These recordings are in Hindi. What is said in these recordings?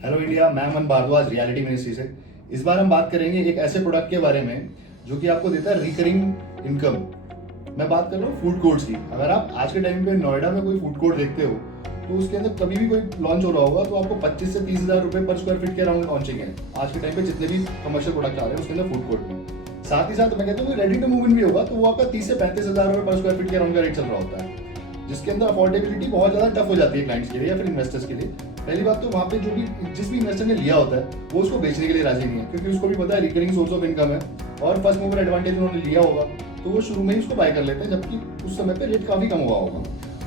हेलो इंडिया, मैं अमन भारद्वाज रियलिटी मिनिस्ट्री से। इस बार हम बात करेंगे एक ऐसे प्रोडक्ट के बारे में जो कि आपको देता है रिकरिंग इनकम। मैं बात कर रहा हूँ फूड कोर्ट्स की। अगर आप आज के टाइम पे नोएडा में कोई फूड कोर्ट देखते हो तो उसके अंदर कभी भी कोई लॉन्च हो रहा होगा तो आपको 25 से 30 हज़ार रुपए पर स्क्वायर फीट के अराउंड लॉन्चिंग है। आज के टाइम पे जितने भी कमर्शियल प्रोडक्ट आ रहे हैं उसके अंदर फूड कोर्ट में। साथ ही साथ मैं कहता हूँ रेडी टू मूव इन भी होगा तो वो आपका 30 से 35 हज़ार रुपए पर स्क्वायर फीट के अराउंड का रेट चल रहा होता है, जिसके अंदर अफोर्डेबिलिटी बहुत ज़्यादा टफ हो जाती है क्लाइंट्स के लिए या फिर इन्वेस्टर्स के लिए। पहली बात तो वहाँ पे जो भी जिस भी इन्वेस्टर ने लिया होता है वो उसको बेचने के लिए राजी नहीं है, क्योंकि उसको भी पता है रिकरिंग सोर्स ऑफ इनकम है और फर्स्ट मूवर एडवांटेज उन्होंने लिया होगा तो वो शुरू में ही उसको बाय कर लेते हैं, जबकि उस समय पे रेट काफ़ी कम हुआ होगा।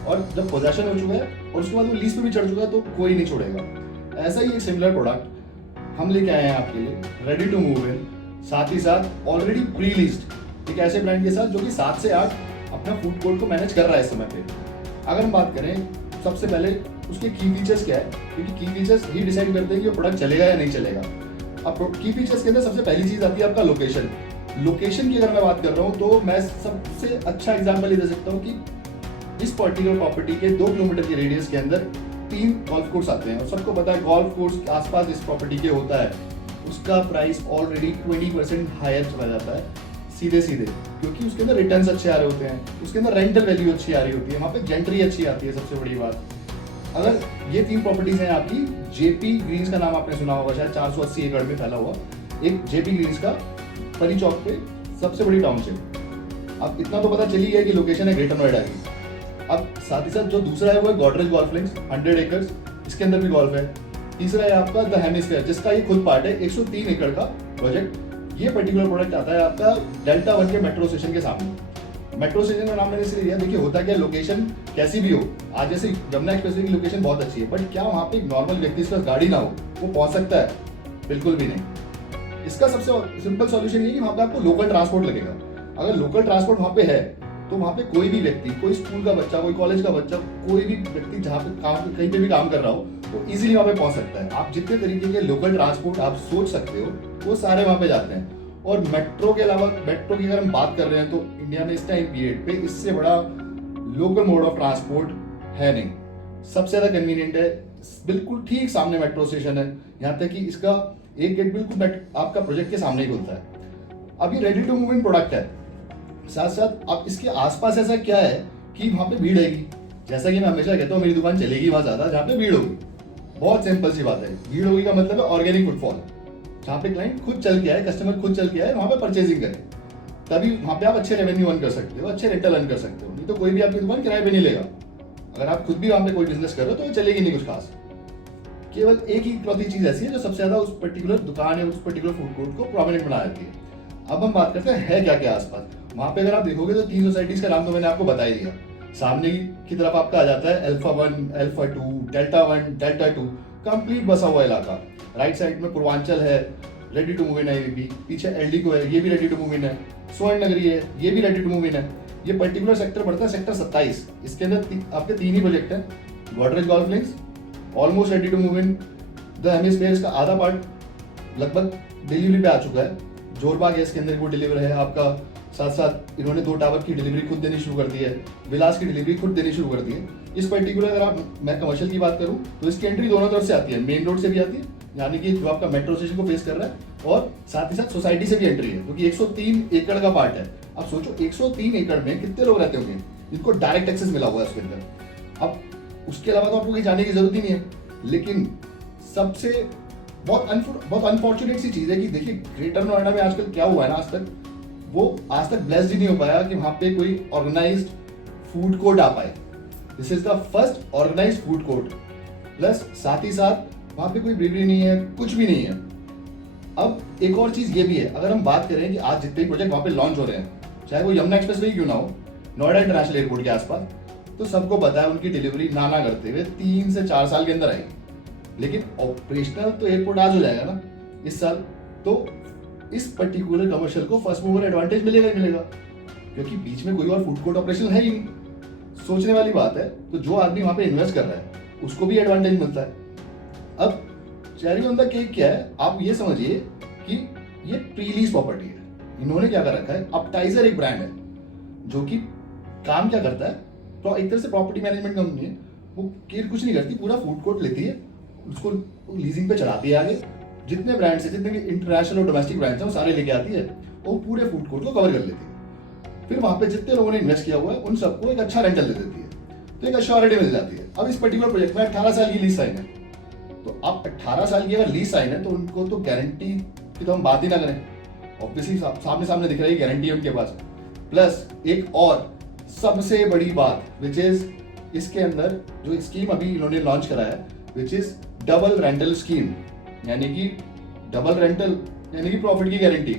और जब पोजेशन हो चुका है और उसके बाद वो लीज पे भी चढ़ चुका है तो कोई नहीं छोड़ेगा। ऐसा ही एक सिमिलर प्रोडक्ट हम लेके आए हैं आपके लिए, रेडी टू मूव इन, साथ ही साथ ऑलरेडी प्री लीज्ड एक ऐसे ब्रांड के साथ जो कि 7 से 8 अपना फूड कोर्ट को मैनेज कर रहा है इस समय पे। अगर हम बात करें सबसे पहले उसके की फीचर्स क्या है, क्योंकि की फीचर्स ही डिसाइड करते हैं कि वो प्रोडक्ट चलेगा या नहीं चलेगा। अब की फीचर्स के अंदर सबसे पहली चीज आती है आपका लोकेशन। लोकेशन की अगर मैं बात कर रहा हूँ तो मैं सबसे अच्छा एग्जांपल ये दे सकता हूँ कि इस पर्टिकुलर प्रॉपर्टी के 2 किलोमीटर के रेडियस के अंदर 3 गोल्फ कोर्स आते हैं और सबको पता है गोल्फ कोर्स के आसपास इस प्रॉपर्टी के होता है उसका प्राइस ऑलरेडी 20% हायर चला जाता है सीधे सीधे, क्योंकि उसके अंदर रिटर्न्स अच्छे आ रहे होते हैं, उसके अंदर रेंटल वैल्यू अच्छी आ रही होती है, वहाँ पे जेंट्री अच्छी आती है। सबसे बड़ी बात, अगर ये 3 प्रॉपर्टीज हैं आपकी, जेपी ग्रीन्स का नाम आपने सुना होगा शायद, 480 एकड़ में फैला हुआ एक जेपी ग्रीन्स का परी चौक पे सबसे बड़ी टाउनशिप। अब इतना तो पता चली है कि लोकेशन है ग्रेटर नोएडा की। अब साथ ही साथ जो दूसरा है वो है गॉडरेज गोल्फ लिंक्स 100 एकड़, इसके अंदर भी गोल्फ है। तीसरा है आपका द हेमिस्फीयर, जिसका ये खुद पार्ट है, 103 एकड़ का प्रोजेक्ट। ये पर्टिकुलर प्रोडक्ट आता है आपका डेल्टा 1 के मेट्रो स्टेशन के सामने। मेट्रो स्टेशन का नाम मैंने इसलिए लिया, देखिए होता क्या, लोकेशन कैसी भी हो, आज जैसे यमुना एक्सप्रेसवे की लोकेशन बहुत अच्छी है, बट क्या वहाँ पे एक नॉर्मल व्यक्ति जिसके पास गाड़ी ना हो वो पहुँच सकता है? बिल्कुल भी नहीं। इसका सबसे सिंपल सॉल्यूशन ये है कि वहाँ पे आपको लोकल ट्रांसपोर्ट लगेगा। अगर लोकल ट्रांसपोर्ट वहाँ पे है तो वहाँ पे कोई भी व्यक्ति, कोई स्कूल का बच्चा, कोई कॉलेज का बच्चा, कोई भी व्यक्ति जहाँ पे काम कहीं पे भी काम कर रहा हो वो इजीली वहाँ पे पहुँच सकता है। आप जितने तरीके के लोकल ट्रांसपोर्ट आप सोच सकते हो वो सारे वहाँ पे जाते हैं। और मेट्रो के अलावा, मेट्रो की अगर हम बात कर रहे हैं तो इंडिया में इस टाइम पीरियड पे इससे बड़ा लोकल मोड ऑफ ट्रांसपोर्ट है नहीं। सबसे ज्यादा कन्वीनियंट है, बिल्कुल ठीक सामने मेट्रो स्टेशन है, यहाँ तक कि इसका एक गेट बिल्कुल आपका प्रोजेक्ट के सामने ही खुलता है। अब ये ready to move in product है, साथ साथ अब इसके आसपास ऐसा क्या है कि वहां पे भीड़ आएगी। जैसा कि मैं हमेशा कहता हूँ मेरी दुकान चलेगी वहां ज्यादा जहाँ पे भीड़ होगी। बहुत सिंपल सी बात है, भीड़ होगी का मतलब है ऑर्गेनिक फुटफॉल, जहाँ पे क्लाइंट खुद चल के आए, कस्टमर खुद चल के आए, वहां पे परचेजिंग करे, तभी वहां पे आप अच्छे रेवेन्यू अर्न कर सकते हो, अच्छे रेंटल अर्न कर सकते हो। नहीं तो कोई भी आपकी दुकान किराए पे नहीं लेगा। अगर आप खुद भी वहां पे कोई बिजनेस कर रहे हो तो वो चलेगी नहीं कुछ खास। केवल एक ही इकलौती चीज ऐसी है जो सबसे ज्यादा उस पर्टिकुलर दुकान या उस पर्टिकुलर फूड कोर्ट को प्रोमिनेंट बना देती है। अब हम बात करते हैं है क्या क्या आसपास। वहां पे अगर आप देखोगे तो 3 सोसाइटीज का नाम तो मैंने आपको बता ही दिया। सामने की तरफ आपका आ जाता है alpha 1, alpha 2, delta 1, delta 2, complete बसा हुआ इलाका। राइट साइड में पूर्वांचल है, रेडी टू मूव इन है, ये भी पीछे एलडी को है, ये भी रेडी टू मूव इन है, स्वर्ण नगरी है, ये भी रेडी टू मूव इन है। ये पर्टिकुलर सेक्टर पड़ता है सेक्टर 27। इसके अंदर आपके 3 ही प्रोजेक्ट है, Godrej golf links almost ready to move in, the hemisphere का आधा पार्ट लगभग डिलीवरी पे आ चुका है, जोरबाग है इसके अंदर वो डिलीवर है आपका। साथ साथ इन्होंने 2 टावर की डिलीवरी खुद देनी शुरू कर दी है, विलास की डिलीवरी खुद देनी शुरू कर दी है। इस पर्टिकुलर अगर आप मैं कमर्शियल की बात करूं तो इसकी एंट्री दोनों तरफ से आती है, मेन रोड से भी आती है, यानी कि जो आपका मेट्रो स्टेशन को फेस कर रहा है, और साथ ही साथ सोसाइटी से भी एंट्री है, क्योंकि 103 एकड़ का पार्ट है। अब सोचो 103 एकड़ में कितने लोग रहते होंगे जिनको डायरेक्ट एक्सेस मिला हुआ है उसके अंदर। अब उसके अलावा तो आपको कहीं जाने की जरूरत ही नहीं है। लेकिन सबसे बहुत अनफॉर्चुनेट सी चीज है कि देखिए ग्रेटर नोएडा में आजकल क्या हुआ है ना, आज तक ब्लेस्ड ही नहीं हो पाया कि वहां पे कोई ऑर्गेनाइज्ड फूड कोर्ट आ पाए। This is the first organised food court, plus साथ ही साथ वहां पे कोई ब्रेवरी नहीं है, कुछ भी नहीं है। अब एक और चीज ये भी है, अगर हम बात करें कि आज जितने प्रोजेक्ट वहां पे लॉन्च हो रहे हैं, चाहे वो यमुना एक्सप्रेसवे क्यों ना हो, नोएडा इंटरनेशनल एयरपोर्ट के आसपास, तो सबको पता है उनकी डिलीवरी ना करते हुए 3 से 4 साल के अंदर आएगी। लेकिन ऑपरेशनल तो एयरपोर्ट आज हो जाएगा ना इस साल, तो इस पर्टिकुलर कमर्शियल को फर्स्ट मूवर एडवांटेज मिलेगा ही मिलेगा, क्योंकि बीच में कोई और फूड कोर्ट ऑपरेशन है ही नहीं। सोचने वाली बात है, तो जो आदमी वहां पे इन्वेस्ट कर रहा है उसको भी एडवांटेज मिलता है। अब चेरी ऑन द केक क्या है, आप ये समझिए कि ये प्री लीज प्रॉपर्टी है। इन्होंने क्या कर रखा है, अपटाइजर एक ब्रांड है जो कि काम क्या करता है, तो एक तरह से प्रॉपर्टी मैनेजमेंट कंपनी है, वो केयर कुछ नहीं करती, पूरा फूड कोर्ट लेती है उसको लीजिंग पे चलाती है आगे, जितने ब्रांड्स है, जितने भी इंटरनेशनल और डोमेस्टिक ब्रांड्स हैं वो सारे लेके आती है और पूरे फूड कोर्ट को कवर कर लेती है। फिर वहां पे जितने लोगों ने इन्वेस्ट किया हुआ है उन सबको एक अच्छा रेंटल दे देती है, तो एक अश्योरिटी मिल जाती है। अब इस पर्टिकुलर प्रोजेक्ट में 18 साल की लीज साइन है, तो अब 18 साल की अगर लीज साइन है तो उनको तो गारंटी की तो हम बात ही ना करें, ऑब्वियसली सामने सामने दिख रही गारंटी है उनके पास। प्लस एक और सबसे बड़ी बात विच इज इसके अंदर जो स्कीम अभी इन्होंने लॉन्च करा है which is double rental scheme, यानी कि डबल रेंटल यानी कि प्रॉफिट की गारंटी,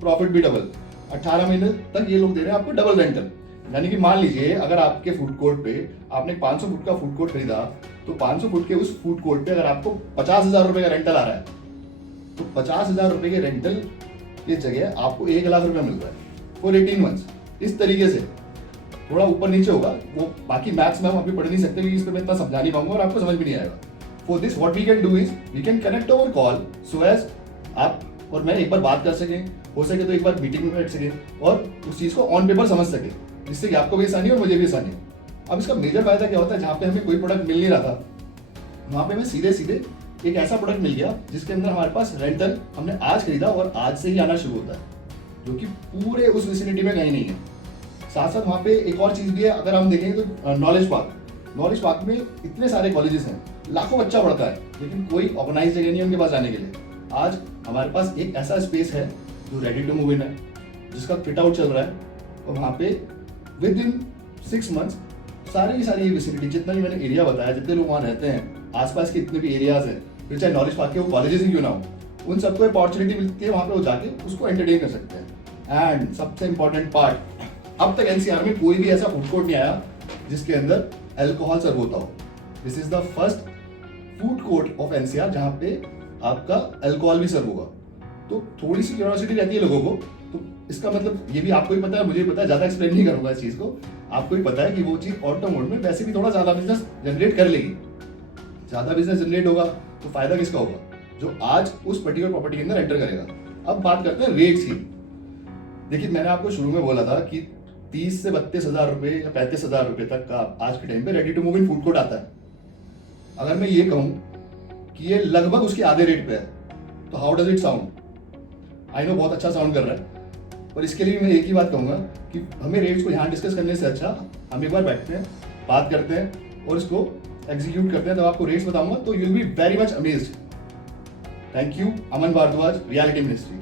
प्रॉफिट भी डबल। 18 महीने तक ये लोग दे रहे हैं आपको डबल रेंटल, यानी कि मान लीजिए अगर आपके फूड कोर्ट पे आपने 500 फुट का फूड कोर्ट खरीदा, तो 500 फुट के उस फूड कोर्ट पे अगर आपको 50,000 रुपए का रेंटल आ रहा है, तो 50,000 रुपए के रेंटल की जगह आपको 1 लाख रुपए मिल रहा है फॉर 18 मंथ्स। इस तरीके से थोड़ा ऊपर नीचे होगा, वो बाकी मैथ्स में हम अभी पढ़ नहीं सकते क्योंकि इस पर मैं इतना समझा नहीं पाऊंगा और आपको समझ भी नहीं आएगा। For this what we can do is we can connect over call so as आप और मैं एक बार बात कर सकें, हो सके तो एक बार मीटिंग में बैठ सकें और उस चीज को ऑन पेपर समझ सके, जिससे कि आपको भी आसानी और मुझे भी आसानी हो। अब इसका मेजर फायदा क्या होता है, जहाँ पे हमें कोई प्रोडक्ट मिल नहीं रहा था वहां पे हमें सीधे सीधे एक ऐसा प्रोडक्ट मिल गया जिसके अंदर हमारे पास रेंटल हमने आज खरीदा और आज से ही आना शुरू होता है, जो कि पूरे उस विसिनिटी में कहीं नहीं है। साथ साथ वहाँ पे एक और चीज भी है, अगर हम देखेंगे तो नॉलेज पार्क में इतने सारे कॉलेजेस हैं, लाखों बच्चा पढ़ता है, लेकिन कोई ऑर्गेनाइज जगह नहीं है उनके पास जाने के लिए। आज हमारे पास एक ऐसा स्पेस है जो रेडी टू मूव इन है, जिसका फिट आउट चल रहा है, और वहाँ पे विद इन 6 मंथ्स सारी विसिनिटी जितना भी मैंने एरिया बताया, जितने लोग वहाँ रहते हैं, आसपास के इतने भी एरियाज हैं, फिर चाहे नॉलेज पार्क के वो कॉलेजेस ही क्यों ना हो, उन सबको अपॉर्चुनिटी मिलती है वहाँ पे वो जाके उसको एंटरटेन कर सकते हैं। एंड सबसे इंपॉर्टेंट पार्ट, अब तक एनसीआर में कोई भी ऐसा फूड कोर्ट नहीं आया जिसके अंदर अल्कोहल सर्व होता हो। This is the first food court of NCR जहाँ पे आपका अल्कोहल भी सर्व होगा। तो थोड़ी सी क्यूरियोसिटी रहती है लोगों को, तो इसका मतलब ये भी आपको भी पता है, मुझे भी पता है, ज्यादा एक्सप्लेन नहीं करूंगा इस चीज को, आपको भी पता है कि वो चीज ऑटो मोड में वैसे भी थोड़ा ज्यादा बिजनेस जनरेट कर लेगी। ज्यादा बिजनेस जनरेट होगा तो फायदा किसका होगा, जो आज उस पर्टिकुलर प्रॉपर्टी के अंदर एंटर करेगा। अब बात करते हैं रेट्स की। देखिए मैंने आपको शुरू में बोला था कि 30 से 32,000 रुपए या 35,000 रुपए तक का आज के टाइम पे ready to move in food court आता है। अगर मैं ये कहूं कि ये लगभग उसके आधे रेट पे है, तो how does it sound? I know बहुत अच्छा साउंड कर रहा है, पर इसके लिए मैं एक ही बात कहूंगा कि हमें रेट्स को यहाँ डिस्कस करने से अच्छा हम एक बार बैठते हैं, बात करते हैं और इसको एग्जीक्यूट करते हैं, तो आपको रेट्स बताऊंगा तो you will be very much amazed. Thank you. Aman Bhardwaj, reality ministry.